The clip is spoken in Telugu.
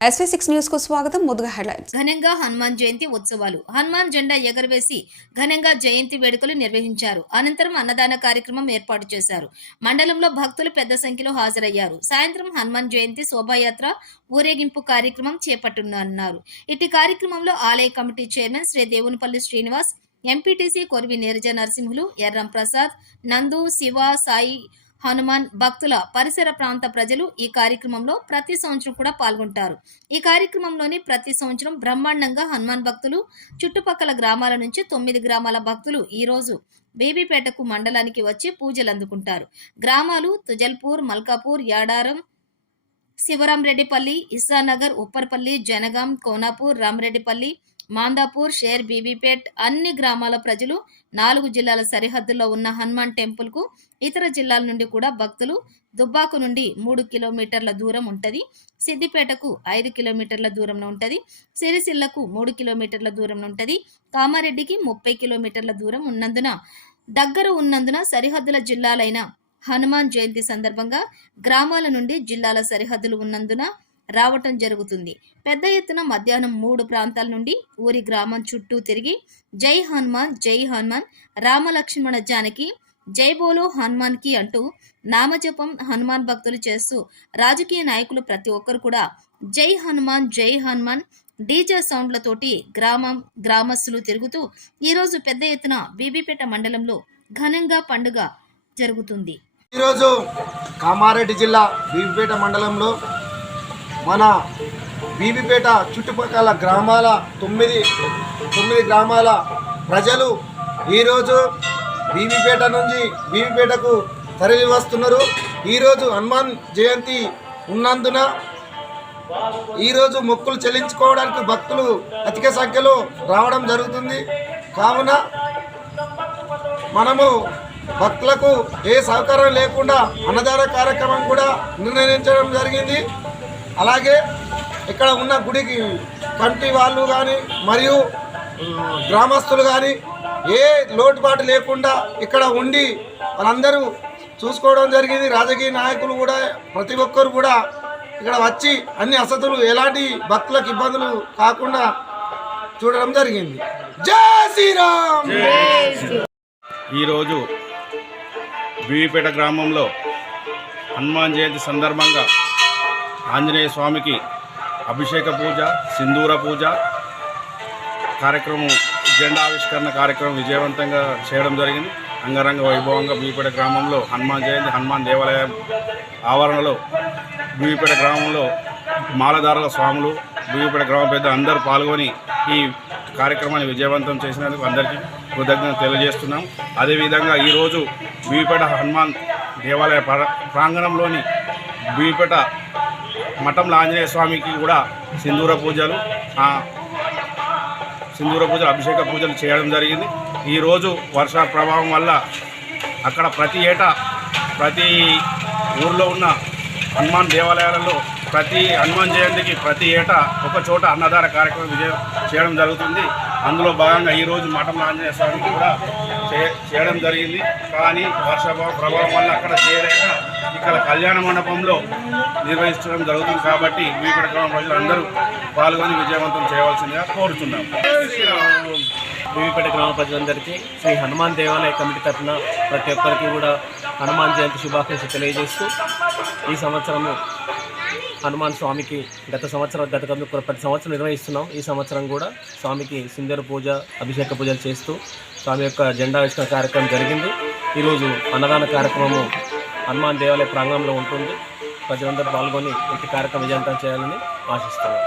SV6 న్యూస్ కు స్వాగతం. ముందుగా హెడ్లైన్స్. ఘనంగా హనుమాన్ జయంతి ఉత్సవాలు. హనుమాన్ జెండా ఎగరవేసి ఘనంగా జయంతి వేడుకలు నిర్వహించారు. అనంతరం అన్నదాన కార్యక్రమం ఏర్పాటు చేశారు. మండలంలో భక్తులు పెద్ద సంఖ్యలో హాజరయ్యారు. సాయంత్రం హనుమాన్ జయంతి శోభాయాత్ర ఊరేగింపు కార్యక్రమం చేపట్టనున్నారు. ఇటు కార్యక్రమంలో ఆలయ committee chairman Shri Devunipalli Srinivas, MPTC Korivi Neeraja Narasimhulu, Erram Prasad, Nandu, Shiva, Sai, Hanuman భక్తుల పరిసర ప్రాంత ప్రజలు ఈ కార్యక్రమంలో ప్రతి సంవత్సరం కూడా పాల్గొంటారు. ఈ కార్యక్రమంలోని ప్రతి సంవత్సరం బ్రహ్మాండంగా హనుమాన్ భక్తులు చుట్టుపక్కల గ్రామాల నుంచి 9 గ్రామాల భక్తులు ఈ రోజు బేబీపేటకు మండలానికి వచ్చి పూజలు అందుకుంటారు. గ్రామాలు తుజల్పూర్, మల్కాపూర్, యాడారం, శివరాంరెడ్డిపల్లి, ఇస్సానగర్, ఉప్పర్పల్లి, జనగాం, కోనాపూర్, రామరెడ్డిపల్లి, మాందాపూర్, షేర్, బీబీపేట్ అన్ని గ్రామాల ప్రజలు 4 జిల్లాల సరిహద్దుల్లో ఉన్న హనుమాన్ టెంపుల్ కు ఇతర జిల్లాల నుండి కూడా భక్తులు దుబ్బాకు నుండి 3 కిలోమీటర్ల దూరం ఉంటది, సిద్దిపేటకు 5 కిలోమీటర్ల దూరంలో ఉంటది, సిరిసిల్లకు 3 కిలోమీటర్ల దూరంలో ఉంటది, కామారెడ్డికి 30 కిలోమీటర్ల దూరం ఉన్నందున సరిహద్దుల జిల్లాలైన హనుమాన్ జయంతి సందర్భంగా గ్రామాల నుండి జిల్లాల సరిహద్దులు ఉన్నందున రావటం జరుగుతుంది. పెద్ద ఎత్తున మధ్యాహ్నం 3 ప్రాంతాల నుండి ఊరి గ్రామం చుట్టూ తిరిగి జై హనుమాన్, జై హనుమాన్, రామలక్ష్మణ జానకి, జై బోలో హనుమాన్ కి అంటూ నామజపం హనుమాన్ భక్తులు చేస్తూ రాజకీయ నాయకులు ప్రతి ఒక్కరు కూడా జై హనుమాన్, జై హనుమాన్ డీజే సౌండ్లతోటి గ్రామస్తులు తిరుగుతూ ఈరోజు పెద్ద ఎత్తున బీబీపేట మండలంలో ఘనంగా పండుగ జరుగుతుంది. ఈరోజు కామారెడ్డి జిల్లా బీబీపేట మండలంలో మన బీబీపేట చుట్టుపక్కల గ్రామాల 9 గ్రామాల ప్రజలు ఈరోజు బీబీపేటకు తరలి వస్తున్నారు. ఈరోజు హనుమాన్ జయంతి ఉన్నందున ఈరోజు మొక్కులు చెల్లించుకోవడానికి భక్తులు అధిక సంఖ్యలో రావడం జరుగుతుంది. కావున మనము భక్తులకు ఏ సహకారం లేకుండా అన్నదాన కార్యక్రమం కూడా నిర్ణయించడం జరిగింది. అలాగే ఇక్కడ ఉన్న గుడికి కమిటీ వాళ్ళు కానీ మరియు గ్రామస్తులు కానీ ఏ లోటుపాటు లేకుండా ఇక్కడ ఉండి వాళ్ళందరూ చూసుకోవడం జరిగింది. రాజకీయ నాయకులు కూడా ప్రతి ఒక్కరు కూడా ఇక్కడ వచ్చి అన్ని వసతులు ఎలాంటి భక్తులకు ఇబ్బందులు కాకుండా చూడడం జరిగింది. జై శ్రీరామ్. ఈరోజు బీబీపేట గ్రామంలో హనుమాన్ జయంతి సందర్భంగా ఆంజనేయ స్వామికి అభిషేక పూజ, సింధూర పూజ కార్యక్రమం, జెండా ఆవిష్కరణ కార్యక్రమం విజయవంతంగా చేయడం జరిగింది. అంగరంగ వైభవంగా బీబీపేట గ్రామంలో హనుమాన్ జయంతి హనుమాన్ దేవాలయం ఆవరణలో బీబీపేట గ్రామంలో మాలధారుల స్వాములు, బీబీపేట గ్రామ పెద్ద అందరూ పాల్గొని ఈ కార్యక్రమాన్ని విజయవంతం చేసినందుకు అందరికీ కృతజ్ఞత తెలియజేస్తున్నాం. అదేవిధంగా ఈరోజు బీబీపేట హనుమాన్ దేవాలయ ప్రాంగణంలోని బీబీపేట మఠంలో ఆంజనేయ స్వామికి కూడా సింధూర పూజలు, అభిషేక పూజలు చేయడం జరిగింది. ఈరోజు వర్ష ప్రభావం వల్ల అక్కడ ప్రతి ఊర్లో ఉన్న హనుమాన్ దేవాలయాలలో ప్రతి హనుమాన్ జయంతికి ప్రతి ఏటా ఒక చోట అన్నదాన కార్యక్రమం చేయడం జరుగుతుంది. అందులో భాగంగా ఈరోజు మఠంలో ఆంజనేయ స్వామికి కూడా చేయడం జరిగింది. కానీ వర్ష ప్రభావం వల్ల అక్కడ చేయలేక ఇక్కడ కళ్యాణ మండపంలో నిర్వహించడం జరుగుతుంది. కాబట్టి బీబీపేట గ్రామ ప్రజలందరూ పాల్గొని విజయవంతం చేయవలసిందిగా కోరుతున్నాం. బీబీపేట గ్రామ ప్రజలందరికీ శ్రీ హనుమాన్ దేవాలయ కమిటీ తరఫున ప్రతి ఒక్కరికి కూడా హనుమాన్ జయంతి శుభాకాంక్షలు తెలియజేస్తూ ఈ సంవత్సరము హనుమాన్ స్వామికి ప్రతి సంవత్సరం నిర్వహిస్తున్నాం. ఈ సంవత్సరం కూడా స్వామికి సింధూర పూజ, అభిషేక పూజలు చేస్తూ స్వామి యొక్క జెండా ఆవిష్కరణ కార్యక్రమం జరిగింది. ఈరోజు అన్నదాన కార్యక్రమము హనుమాన్ దేవాలయ ప్రాంగణంలో ఉంటుంది. ప్రజలందరూ పాల్గొని ఇంటి కార్యక్రమం విజయవంతం చేయాలని ఆశిస్తున్నాం.